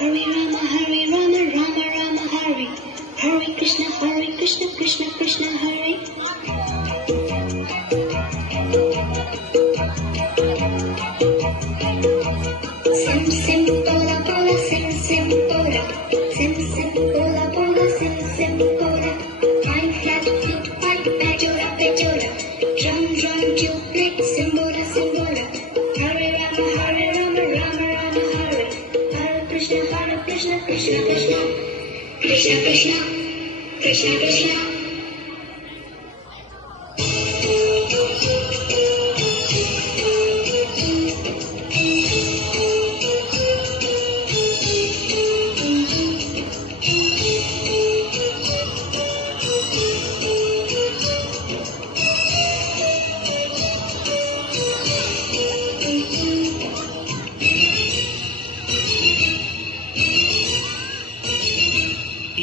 Hare Rama, Rama Rama, Hare. Hare Krishna, Krishna Krishna, Hare. Sim sim bola bola, sim sim bola. Sim sim bola bola, sim sim bola. Five flat feet, five pejora pejora. Drum drum jubilee, simbola simbola. Hare Rama, Rama Rama, Hare. Hare Krishna, Krishna Krishna, Krishna Krishna, Krishna Krishna.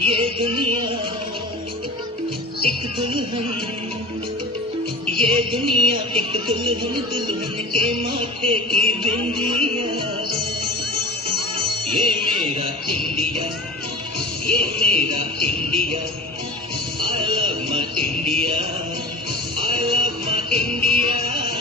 ये दुनिया एक दुल्हन, ये दुनिया एक दुल्हन, दुल्हन के माथे की बिंदिया। ये मेरा इंडिया, ये मेरा India. I love my India, I love my India।